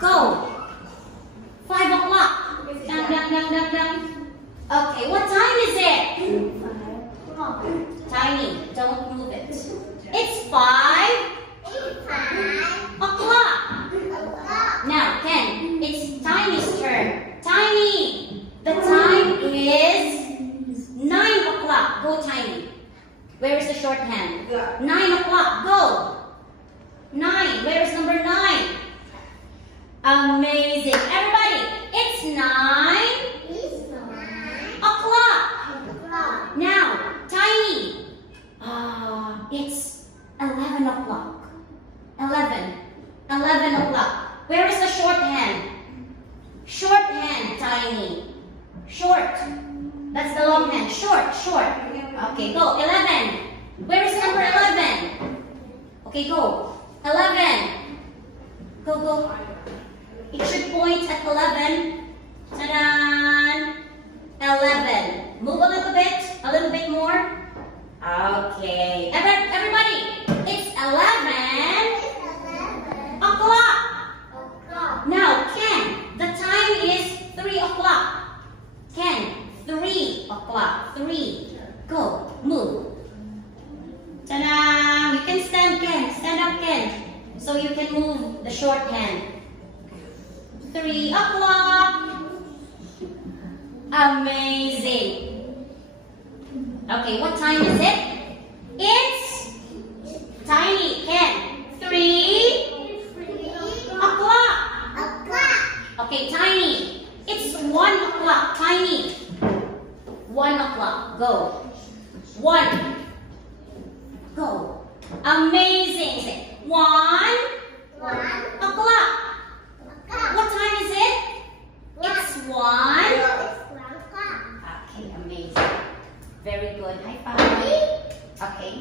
Go. 5 o'clock. Dang, dang, dang, dang, dang. Okay, what time is it? Tiny, don't move it. It's 5 o'clock. Now, Ken, it's Tiny's turn. Tiny, the time is 9 o'clock. Go, Tiny. Where is the shorthand? 9 o'clock. Go. 9. Where is number 9? Amazing. Everybody, it's 9 o'clock. Now, Tiny. It's 11 o'clock. 11 o'clock. Where is the shorthand? Shorthand, Tiny. Short. That's the long hand. Short. Okay, go. 11. Where is number 11? Okay, go. 11. Go. It should point at 11. Ta-da! 11. Move a little bit more. Okay. Everybody, it's 11 o'clock. Now, Ken, the time is 3 o'clock. Ken, 3 o'clock. 3. Go. Move. Ta-da! You can stand, Ken. Stand up, Ken. So you can move the shorthand. 3 o'clock. Amazing. Okay, what time is it? It's Tiny, Ken. 3 o'clock. Okay, Tiny. It's 1 o'clock. Tiny. 1 o'clock. Go. 1. Go. Amazing. 1 o'clock. What time is it? It's 1. Okay, amazing. Very good. High five. Okay.